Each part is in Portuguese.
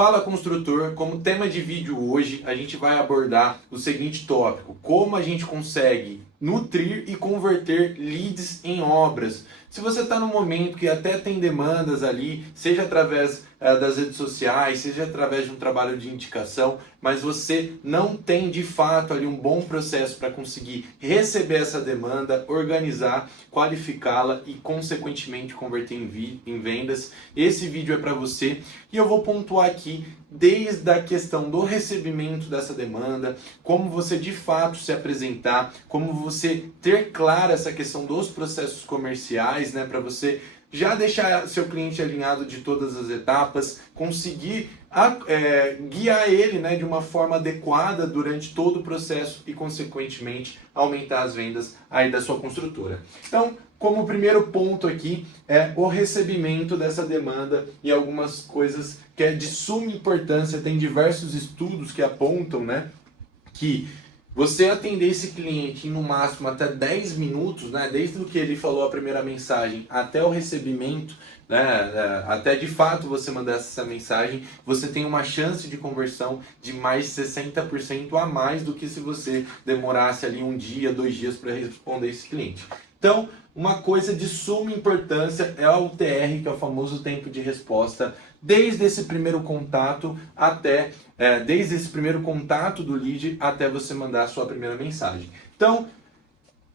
Fala Construtor, como tema de vídeo hoje, a gente vai abordar o seguinte tópico: como a gente consegue nutrir e converter leads em obras. Se você está no momento que até tem demandas ali, seja através das redes sociais, seja através de um trabalho de indicação, mas você não tem de fato ali um bom processo para conseguir receber essa demanda, organizar, qualificá-la e consequentemente converter em vendas, esse vídeo é para você. E eu vou pontuar aqui desde a questão do recebimento dessa demanda, como você de fato se apresentar, como você ter clara essa questão dos processos comerciais, né, para você já deixar seu cliente alinhado de todas as etapas, conseguir guiar ele, né, de uma forma adequada durante todo o processo e, consequentemente, aumentar as vendas aí da sua construtora. Então, como primeiro ponto aqui é o recebimento dessa demanda e algumas coisas que é de suma importância. Tem diversos estudos que apontam, né, que você atender esse cliente em no máximo até 10 minutos, né, desde o que ele falou a primeira mensagem até o recebimento, né, até de fato você mandar essa mensagem, você tem uma chance de conversão de mais de 60% a mais do que se você demorasse ali um dia, 2 dias para responder esse cliente. Então, uma coisa de suma importância é o TR, que é o famoso tempo de resposta, desde esse primeiro contato até, desde esse primeiro contato do lead até você mandar a sua primeira mensagem. Então,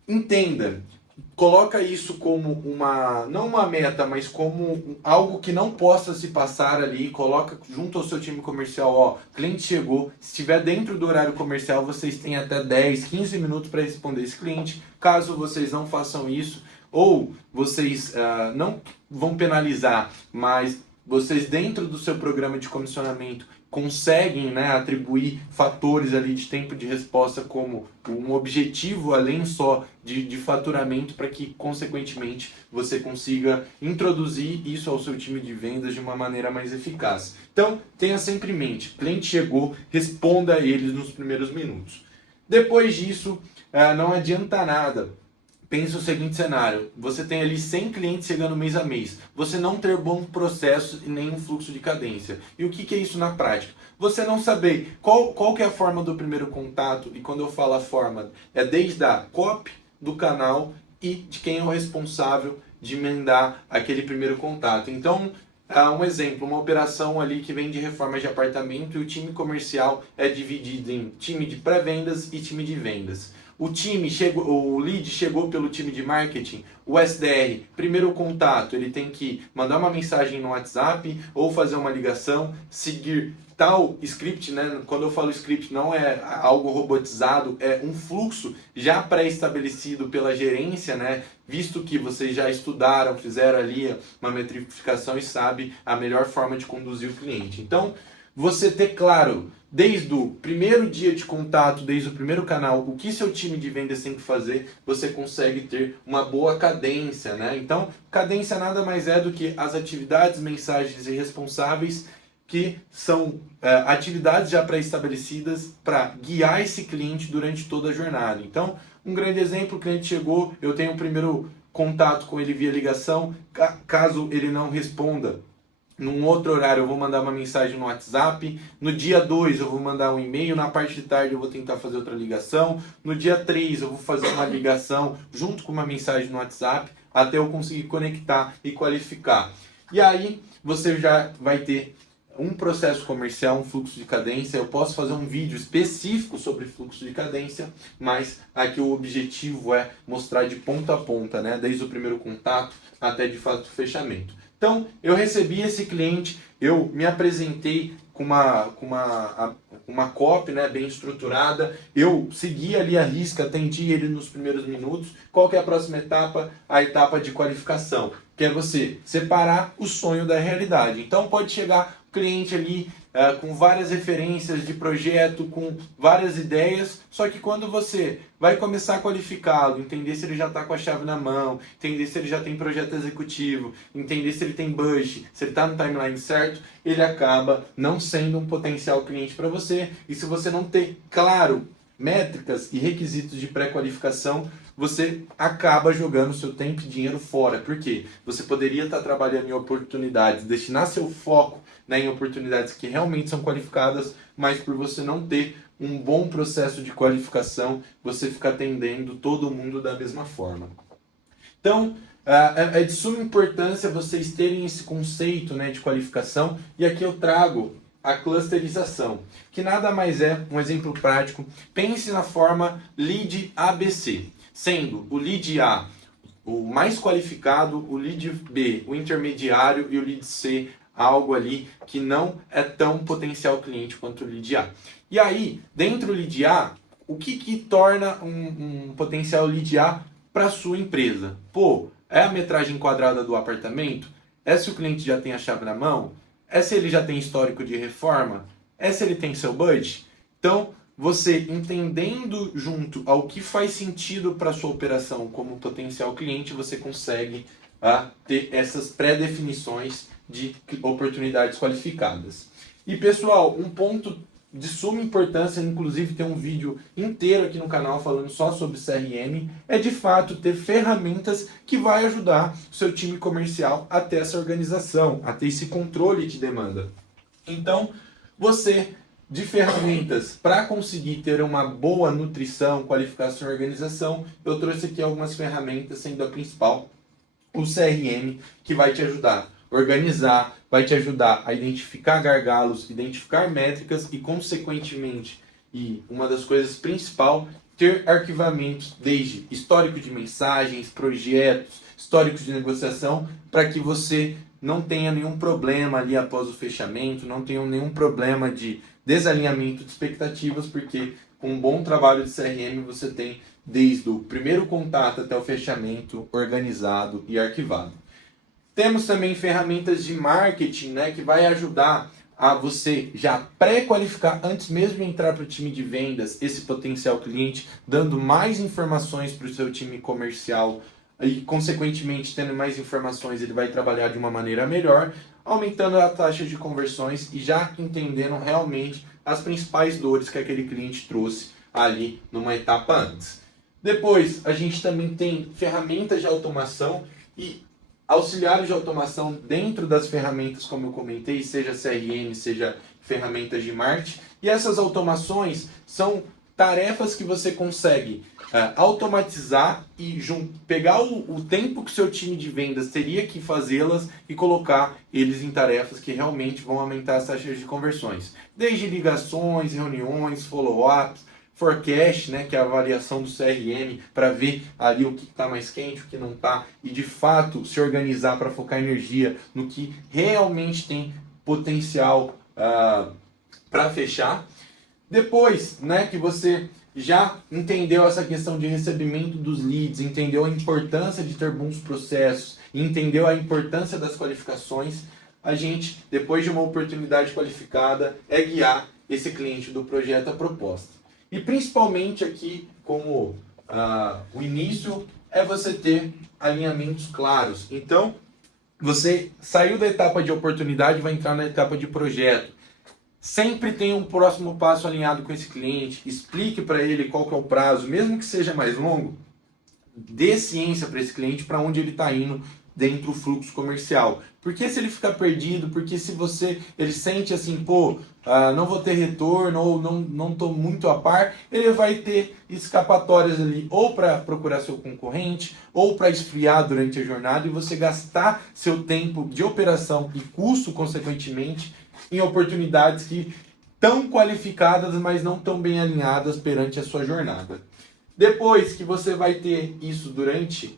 entenda, coloca isso como não uma meta, mas como algo que não possa se passar ali, coloca junto ao seu time comercial, ó, cliente chegou, se estiver dentro do horário comercial, vocês têm até 10, 15 minutos para responder esse cliente. Caso vocês não façam isso, ou vocês não vão penalizar, mas vocês dentro do seu programa de comissionamento conseguem, né, atribuir fatores ali de tempo de resposta como um objetivo além só de faturamento, para que consequentemente você consiga introduzir isso ao seu time de vendas de uma maneira mais eficaz. Então tenha sempre em mente, cliente chegou, responda a eles nos primeiros minutos. Depois disso, não adianta nada. Pensa o seguinte cenário: você tem ali 100 clientes chegando mês a mês, você não ter bom processo e nem um fluxo de cadência. E o que é isso na prática? Você não saber qual que é a forma do primeiro contato, e quando eu falo a forma, é desde a copy do canal e de quem é o responsável de mandar aquele primeiro contato. Então, um exemplo, uma operação ali que vem de reforma de apartamento e o time comercial é dividido em time de pré-vendas e time de vendas. O lead chegou pelo time de marketing, o SDR, primeiro contato, ele tem que mandar uma mensagem no WhatsApp ou fazer uma ligação, seguir tal script, né? Quando eu falo script, não é algo robotizado, é um fluxo já pré-estabelecido pela gerência, né? Visto que vocês já estudaram, fizeram ali uma metrificação e sabe a melhor forma de conduzir o cliente. Então, você ter claro, desde o primeiro dia de contato, desde o primeiro canal, o que seu time de vendas tem que fazer, você consegue ter uma boa cadência, né? Então, cadência nada mais é do que as atividades, mensagens e responsáveis, que são atividades já pré-estabelecidas para guiar esse cliente durante toda a jornada. Então, um grande exemplo: o cliente chegou, eu tenho o primeiro contato com ele via ligação, caso ele não responda, num outro horário eu vou mandar uma mensagem no WhatsApp, no dia 2 eu vou mandar um e-mail, na parte de tarde eu vou tentar fazer outra ligação, no dia 3 eu vou fazer uma ligação junto com uma mensagem no WhatsApp, até eu conseguir conectar e qualificar. E aí você já vai ter um processo comercial, um fluxo de cadência. Eu posso fazer um vídeo específico sobre fluxo de cadência, mas aqui o objetivo é mostrar de ponta a ponta, né? Desde o primeiro contato até de fato o fechamento. Então, eu recebi esse cliente, eu me apresentei com uma copy, né, bem estruturada, eu segui ali a risca, atendi ele nos primeiros minutos. Qual que é a próxima etapa? A etapa de qualificação, que é você separar o sonho da realidade. Então, pode chegar o cliente ali com várias referências de projeto, com várias ideias, só que quando você vai começar a qualificá-lo, entender se ele já está com a chave na mão, entender se ele já tem projeto executivo, entender se ele tem budget, se ele está no timeline certo, ele acaba não sendo um potencial cliente para você. E se você não ter claro métricas e requisitos de pré-qualificação, você acaba jogando seu tempo e dinheiro fora. Por quê? Você poderia estar trabalhando em oportunidades, destinar seu foco, né, em oportunidades que realmente são qualificadas, mas por você não ter um bom processo de qualificação, você fica atendendo todo mundo da mesma forma. Então, é de suma importância vocês terem esse conceito, né, de qualificação, e aqui eu trago a clusterização, que nada mais é, um exemplo prático. Pense na forma lead ABC, sendo o lead A o mais qualificado, o lead B o intermediário e o lead C algo ali que não é tão potencial cliente quanto o lead A. E aí, dentro do lead A, o que torna um potencial lead A para sua empresa? Pô, é a metragem quadrada do apartamento? É se o cliente já tem a chave na mão? É se ele já tem histórico de reforma? É se ele tem seu budget? Então, você entendendo junto ao que faz sentido para sua operação como potencial cliente, você consegue ter essas pré-definições de oportunidades qualificadas. E pessoal, um ponto de suma importância, inclusive tem um vídeo inteiro aqui no canal falando só sobre CRM, é de fato ter ferramentas que vai ajudar o seu time comercial a ter essa organização, a ter esse controle de demanda. Então, você de ferramentas para conseguir ter uma boa nutrição, qualificação e organização, eu trouxe aqui algumas ferramentas, sendo a principal o CRM, que vai te ajudar a organizar, vai te ajudar a identificar gargalos, identificar métricas e, consequentemente, e uma das coisas principais, ter arquivamentos desde histórico de mensagens, projetos, históricos de negociação, para que você não tenha nenhum problema ali após o fechamento, não tenha nenhum problema de desalinhamento de expectativas, porque com um bom trabalho de CRM você tem desde o primeiro contato até o fechamento organizado e arquivado. Temos também ferramentas de marketing, né, que vai ajudar a você já pré-qualificar antes mesmo de entrar para o time de vendas esse potencial cliente, dando mais informações para o seu time comercial e, consequentemente, tendo mais informações, ele vai trabalhar de uma maneira melhor, aumentando a taxa de conversões e já entendendo realmente as principais dores que aquele cliente trouxe ali numa etapa antes. Depois, a gente também tem ferramentas de automação e auxiliares de automação dentro das ferramentas, como eu comentei, seja CRM, seja ferramentas de marketing. E essas automações são tarefas que você consegue automatizar e pegar o tempo que o seu time de vendas teria que fazê-las e colocar eles em tarefas que realmente vão aumentar as taxas de conversões. Desde ligações, reuniões, follow-ups, forecast, né, que é a avaliação do CRM para ver ali o que está mais quente, o que não está, e de fato se organizar para focar energia no que realmente tem potencial para fechar. Depois, né, que você já entendeu essa questão de recebimento dos leads, entendeu a importância de ter bons processos, entendeu a importância das qualificações, a gente, depois de uma oportunidade qualificada, é guiar esse cliente do projeto à proposta. E principalmente aqui, como o início, é você ter alinhamentos claros. Então, você saiu da etapa de oportunidade e vai entrar na etapa de projeto. Sempre tenha um próximo passo alinhado com esse cliente, explique para ele qual que é o prazo, mesmo que seja mais longo, dê ciência para esse cliente para onde ele está indo dentro do fluxo comercial. Porque se ele ficar perdido, porque se ele sente assim, pô, não vou ter retorno ou não estou muito a par, ele vai ter escapatórias ali ou para procurar seu concorrente ou para esfriar durante a jornada e você gastar seu tempo de operação e custo, consequentemente, em oportunidades que tão qualificadas, mas não tão bem alinhadas perante a sua jornada. Depois que você vai ter isso durante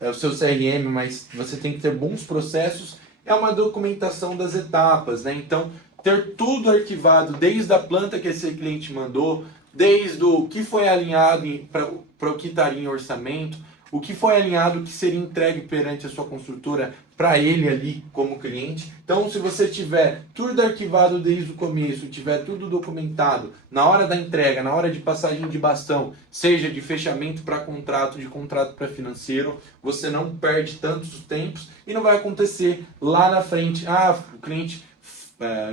o seu CRM, mas você tem que ter bons processos, é uma documentação das etapas, né? Então, ter tudo arquivado, desde a planta que esse cliente mandou, desde o que foi alinhado para o que estaria em orçamento, o que foi alinhado que seria entregue perante a sua construtora para ele ali como cliente. Então, se você tiver tudo arquivado desde o começo, tiver tudo documentado, na hora da entrega, na hora de passagem de bastão, seja de fechamento para contrato, de contrato para financeiro, você não perde tantos tempos e não vai acontecer lá na frente, o cliente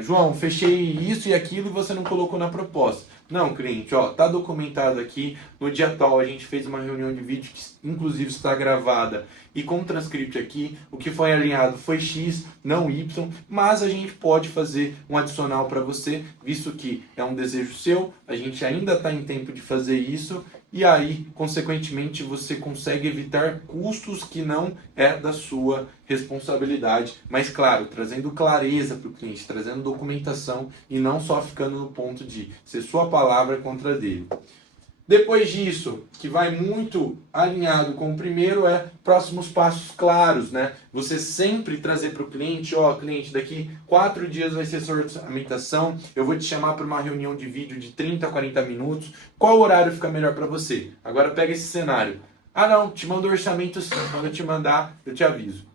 João, fechei isso e aquilo e você não colocou na proposta. Não, cliente, ó, tá documentado aqui. No dia tal a gente fez uma reunião de vídeo que inclusive está gravada e com transcript aqui. O que foi alinhado foi X, não Y, mas a gente pode fazer um adicional para você, visto que é um desejo seu, a gente ainda está em tempo de fazer isso. E aí, consequentemente, você consegue evitar custos que não é da sua responsabilidade. Mas, claro, trazendo clareza para o cliente, trazendo documentação e não só ficando no ponto de ser sua palavra contra a dele. Depois disso, que vai muito alinhado com o primeiro, é próximos passos claros, né? Você sempre trazer para o cliente, ó, cliente, daqui 4 dias vai ser sua orçamentação, eu vou te chamar para uma reunião de vídeo de 30 a 40 minutos, qual horário fica melhor para você? Agora pega esse cenário. Ah não, te mando o orçamento sim, quando eu te mandar, eu te aviso.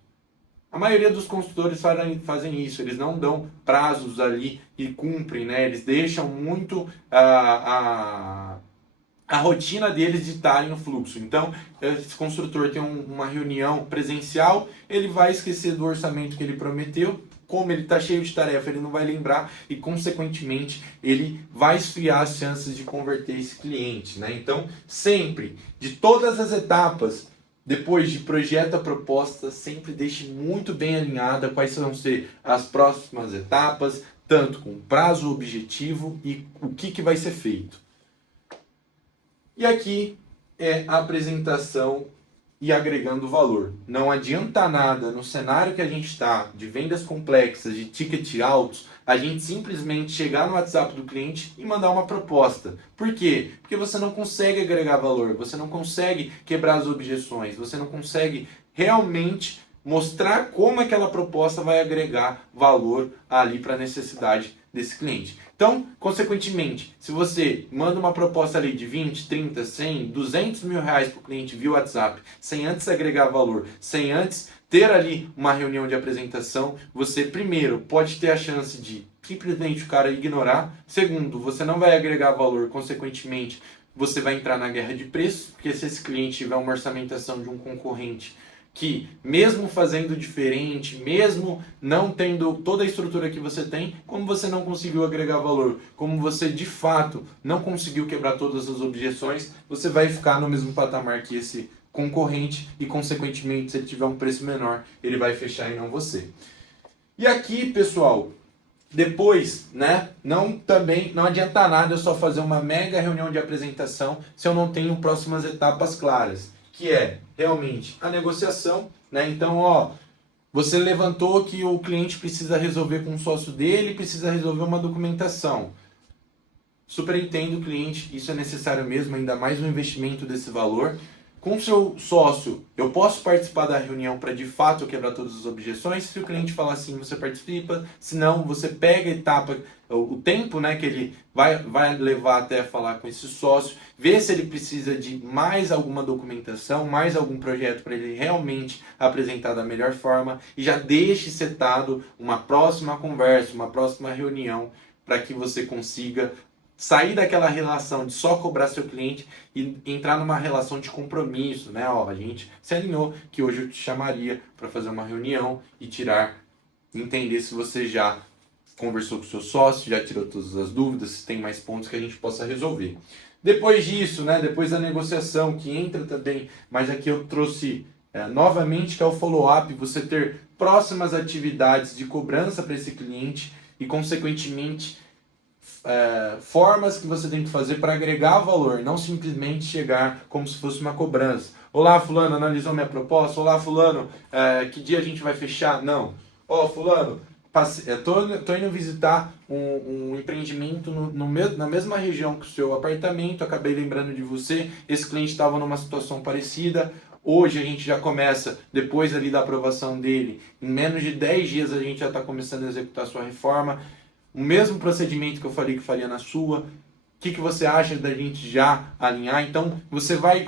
A maioria dos consultores fazem isso, eles não dão prazos ali e cumprem, né? Eles deixam muito a rotina deles de estarem no fluxo. Então, esse construtor tem uma reunião presencial, ele vai esquecer do orçamento que ele prometeu, como ele está cheio de tarefa, ele não vai lembrar e, consequentemente, ele vai esfriar as chances de converter esse cliente, né? Então, sempre, de todas as etapas, depois de projeto a proposta, sempre deixe muito bem alinhada quais vão ser as próximas etapas, tanto com prazo objetivo e o que vai ser feito. E aqui é a apresentação e agregando valor. Não adianta nada no cenário que a gente está, de vendas complexas, de ticket altos, a gente simplesmente chegar no WhatsApp do cliente e mandar uma proposta. Por quê? Porque você não consegue agregar valor, você não consegue quebrar as objeções, você não consegue realmente mostrar como aquela proposta vai agregar valor ali para a necessidade desse cliente. Então, consequentemente, se você manda uma proposta ali de 20, 30, 100, 200 mil reais para o cliente via WhatsApp, sem antes agregar valor, sem antes ter ali uma reunião de apresentação, você, primeiro, pode ter a chance de simplesmente o cara ignorar. Segundo, você não vai agregar valor, consequentemente, você vai entrar na guerra de preços, porque se esse cliente tiver uma orçamentação de um concorrente que, mesmo fazendo diferente, mesmo não tendo toda a estrutura que você tem, como você não conseguiu agregar valor, como você de fato não conseguiu quebrar todas as objeções, você vai ficar no mesmo patamar que esse concorrente e, consequentemente, se ele tiver um preço menor, ele vai fechar e não você. E aqui, pessoal, depois, né, também não adianta nada eu só fazer uma mega reunião de apresentação se eu não tenho próximas etapas claras, que é realmente a negociação, né? Então, ó, você levantou que o cliente precisa resolver com o sócio dele, precisa resolver uma documentação. Super entendo, cliente, isso é necessário mesmo, ainda mais um investimento desse valor. Com o seu sócio, eu posso participar da reunião para de fato quebrar todas as objeções? Se o cliente falar sim, você participa. Se não, você pega a etapa, o tempo, né, que ele vai levar até falar com esse sócio, vê se ele precisa de mais alguma documentação, mais algum projeto para ele realmente apresentar da melhor forma e já deixe setado uma próxima conversa, uma próxima reunião para que você consiga sair daquela relação de só cobrar seu cliente e entrar numa relação de compromisso, né? Ó, a gente se alinhou que hoje eu te chamaria para fazer uma reunião e entender se você já conversou com o seu sócio, já tirou todas as dúvidas, se tem mais pontos que a gente possa resolver. Depois disso, né? Depois da negociação, que entra também, mas aqui eu trouxe novamente, que é o follow-up, você ter próximas atividades de cobrança para esse cliente e, consequentemente, formas que você tem que fazer para agregar valor, não simplesmente chegar como se fosse uma cobrança. Olá, fulano, analisou minha proposta? Olá, fulano, que dia a gente vai fechar? Não. Ó, fulano, tô indo visitar um empreendimento na mesma região que o seu apartamento, acabei lembrando de você, esse cliente estava numa situação parecida. Hoje a gente já começa, depois ali da aprovação dele, em menos de 10 dias a gente já está começando a executar a sua reforma. O mesmo procedimento que eu falei que faria na sua. O que você acha da gente já alinhar? Então, você vai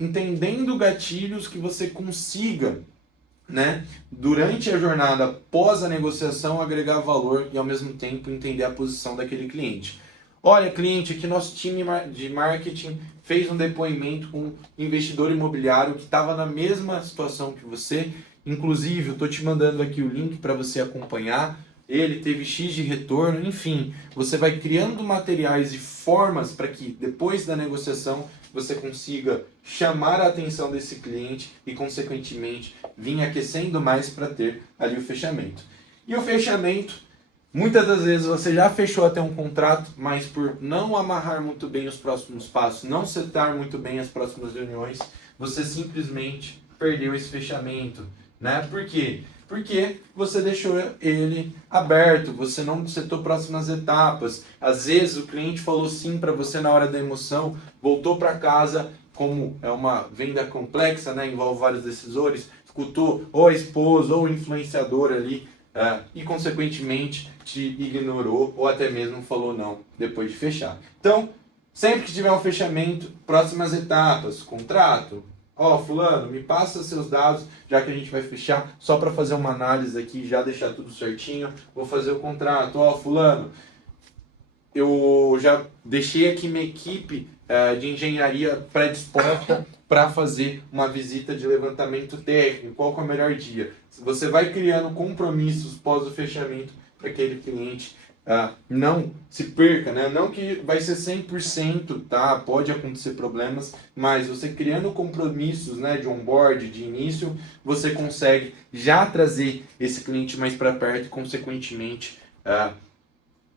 entendendo gatilhos que você consiga, né, durante a jornada, após a negociação, agregar valor e, ao mesmo tempo, entender a posição daquele cliente. Olha, cliente, aqui nosso time de marketing fez um depoimento com um investidor imobiliário que estava na mesma situação que você. Inclusive, eu estou te mandando aqui o link para você acompanhar. ele teve X de retorno, enfim, você vai criando materiais e formas para que depois da negociação você consiga chamar a atenção desse cliente e, consequentemente, vir aquecendo mais para ter ali o fechamento. E o fechamento, muitas das vezes você já fechou até um contrato, mas por não amarrar muito bem os próximos passos, não setar muito bem as próximas reuniões, você simplesmente perdeu esse fechamento, né? Por quê? Porque você deixou ele aberto, você não setou próximas etapas. Às vezes o cliente falou sim para você na hora da emoção, voltou para casa, como é uma venda complexa, né? Envolve vários decisores, escutou ou a esposa ou o influenciador ali e consequentemente te ignorou ou até mesmo falou não depois de fechar. Então, sempre que tiver um fechamento, próximas etapas, contrato. Ó, fulano, me passa seus dados, já que a gente vai fechar, só para fazer uma análise aqui, já deixar tudo certinho. Vou fazer o contrato. Ó, fulano, eu já deixei aqui minha equipe de engenharia predisposta para fazer uma visita de levantamento técnico. Qual que é o melhor dia? Você vai criando compromissos pós o fechamento para aquele cliente não se perca, né? Não que vai ser 100%, tá? Pode acontecer problemas, mas você criando compromissos, né, de onboard, de início, você consegue já trazer esse cliente mais para perto e, consequentemente,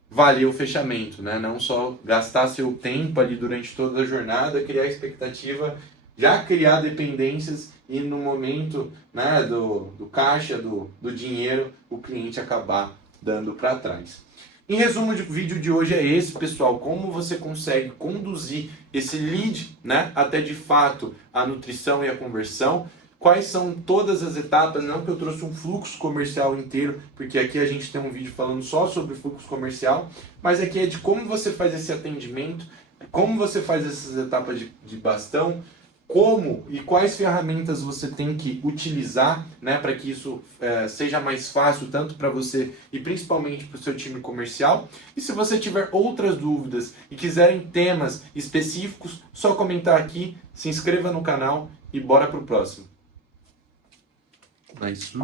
valer o fechamento, né? Não só gastar seu tempo ali durante toda a jornada, criar expectativa, já criar dependências e no momento, né, do caixa, do dinheiro, o cliente acabar dando para trás. Em resumo, o vídeo de hoje é esse, pessoal, como você consegue conduzir esse lead, né, até de fato a nutrição e a conversão, quais são todas as etapas, não que eu trouxe um fluxo comercial inteiro, porque aqui a gente tem um vídeo falando só sobre fluxo comercial, mas aqui é de como você faz esse atendimento, como você faz essas etapas de bastão, como e quais ferramentas você tem que utilizar, né, para que isso seja mais fácil tanto para você e principalmente para o seu time comercial. E se você tiver outras dúvidas e quiserem temas específicos, só comentar aqui, se inscreva no canal e bora pro próximo. Nice.